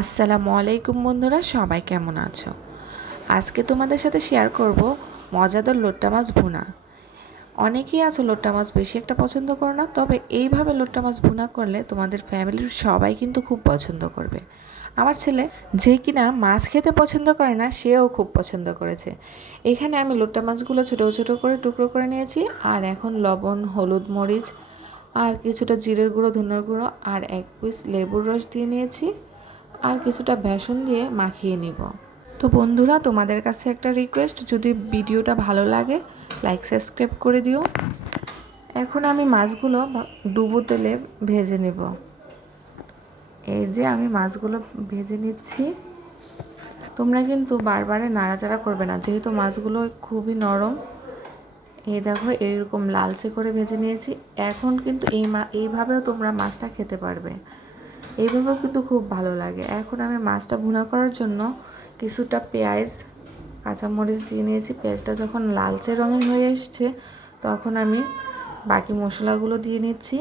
আসসালামু আলাইকুম বন্ধুরা, সবাই কেমন আছো? আজকে তোমাদের সাথে শেয়ার করব মজাদার লোট্টা মাছ ভুনা। অনেকেই আছো লোট্টা মাছ বেশি একটা পছন্দ করো না, তবে এইভাবে লোট্টা মাছ ভুনা করলে তোমাদের ফ্যামিলির সবাই কিন্তু খুব পছন্দ করবে। আমার ছেলে যে কিনা মাছ খেতে পছন্দ করে না, সেও খুব পছন্দ করেছে। এখানে আমি লোট্টা মাছগুলো ছোটো ছোটো করে টুকরো করে নিয়েছি, আর এখন লবণ, হলুদ, মরিচ আর কিছুটা জিরের গুঁড়ো, ধনের গুঁড়ো আর 1 পিস লেবুর রস দিয়ে নিয়েছি, আর কিছুটা বেসন দিয়ে মাখিয়ে নিব। তো বন্ধুরা, তোমাদের কাছে একটা রিকোয়েস্ট, যদি ভিডিওটা ভালো লাগে লাইক সাবস্ক্রাইব করে দিও। এখন আমি মাছগুলো ডুবো তেলে ভেজে নেব। এই যে আমি মাছগুলো ভেজে নিচ্ছি। তোমরা কিন্তু বারবারে নাড়াচাড়া করবে না, যেহেতু মাছগুলো খুবই নরম। এই দেখো, এইরকম লালচে করে ভেজে নিয়েছি। এখন কিন্তু এইভাবেও তোমরা মাছটা খেতে পারবে, এইভাবেও কিন্তু খুব ভালো লাগে। এখন আমি মাছটা ভুনা করার জন্য কিছুটা পেঁয়াজ, কাঁচামরিচ দিয়ে নিয়েছি। পেঁয়াজটা যখন লালচে রঙের হয়ে এসছে, তখন আমি বাকি মশলাগুলো দিয়ে নিচ্ছি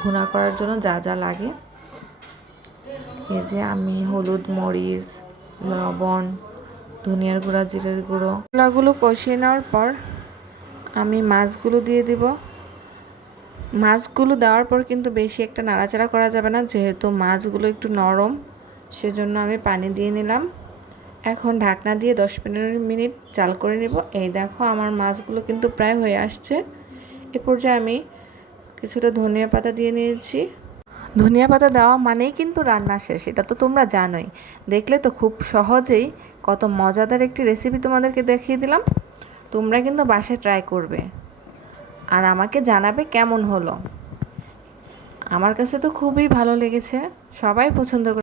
ভুনা করার জন্য যা যা লাগে। এই যে আমি হলুদ, মরিচ, লবণ, ধনিয়ার গুঁড়া, জিরের গুঁড়ো, মশলাগুলো কষিয়ে নেওয়ার পর আমি মাছগুলো দিয়ে দিব। মাছগুলো দেওয়ার পর কিন্তু বেশি একটা নাড়াচাড়া করা যাবে না, যেহেতু মাছগুলো একটু নরম, সেজন্য আমি পানি দিয়ে নিলাম। এখন ঢাকনা দিয়ে 10-15 মিনিট জাল করে নিব। এই দেখো, আমার মাছগুলো কিন্তু প্রায় হয়ে আসছে। এ পর্যায়ে আমি কিছুটা ধনিয়া পাতা দিয়ে নিয়েছি। ধনিয়া পাতা দেওয়া মানেই কিন্তু রান্না শেষ, এটা তো তোমরা জানোই। দেখলে তো খুব সহজেই কত মজাদার একটি রেসিপি তোমাদেরকে দেখিয়ে দিলাম। তোমরা কিন্তু বাসায় ট্রাই করবে আর আমাকে জানাবে কেমন হলো। আমার কাছে তো খুবই ভালো লেগেছে, সবাই পছন্দ করে।